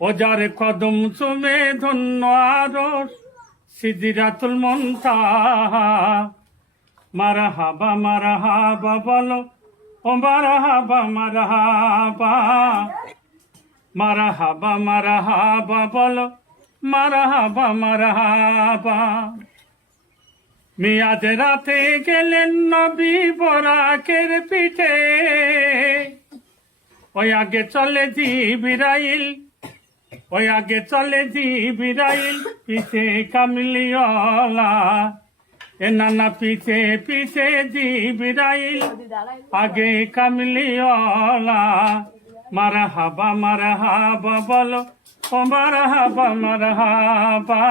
ও যার কদম চুমে ধন্য আরশ সিদরাতুল মুনতাহা। মারহাবা মারহাবা বলো, ও মারহাবা মারহাবা, মারহাবা মারহাবা বলো, মারহাবা মারহাবা। মিয়াজ রাতে গেলেন নবী বরাকের পিঠে, ওই আগে চলে জিবরাইল, ওই আগে চলে জিবরাইল, পিছে কামলিওয়ালা। এ নানা পিছে পিছে জিবরাইল, আগে কামলিওয়ালা। মারহাবা মারহাবা বলো, ও মারহাবা মারহাবা,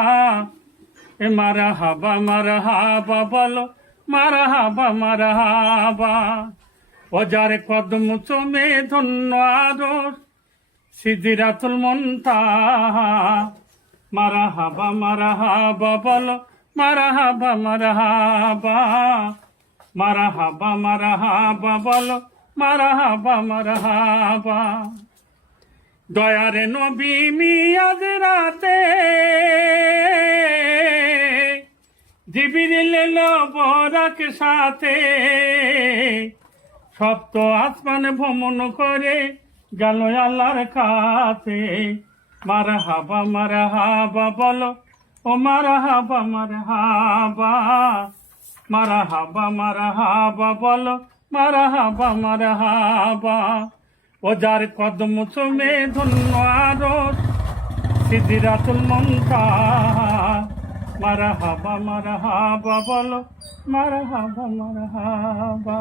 এ মারহাবা মারহাবা বলো, মারহাবা মারহাবা। ও যার কদম চুমে ধন্য আরশ সিদরাতুল মুনতাহা। মারহাবা মারহাবা বলো, মারহাবা মারহাবা, মারহাবা মারহাবা বলো, মারহাবা মারহাবা। দয়ারে নবী মিয়াজ রাতে জিবরিল এলো বরাক সাথে, সপ্ত আসমান ভ্রমণ করে গেল আল্লাহর কাছে। মারহাবা মারহাবা বলো, ও মারহাবা মারহাবা, মারহাবা মারহাবা বলো, মারহাবা মারহাবা। ও যার কদম চুমে ধন্য আরশ সিদরাতুল মুনতাহা। মারহাবা মারহাবা বলো, মারহাবা মারহাবা।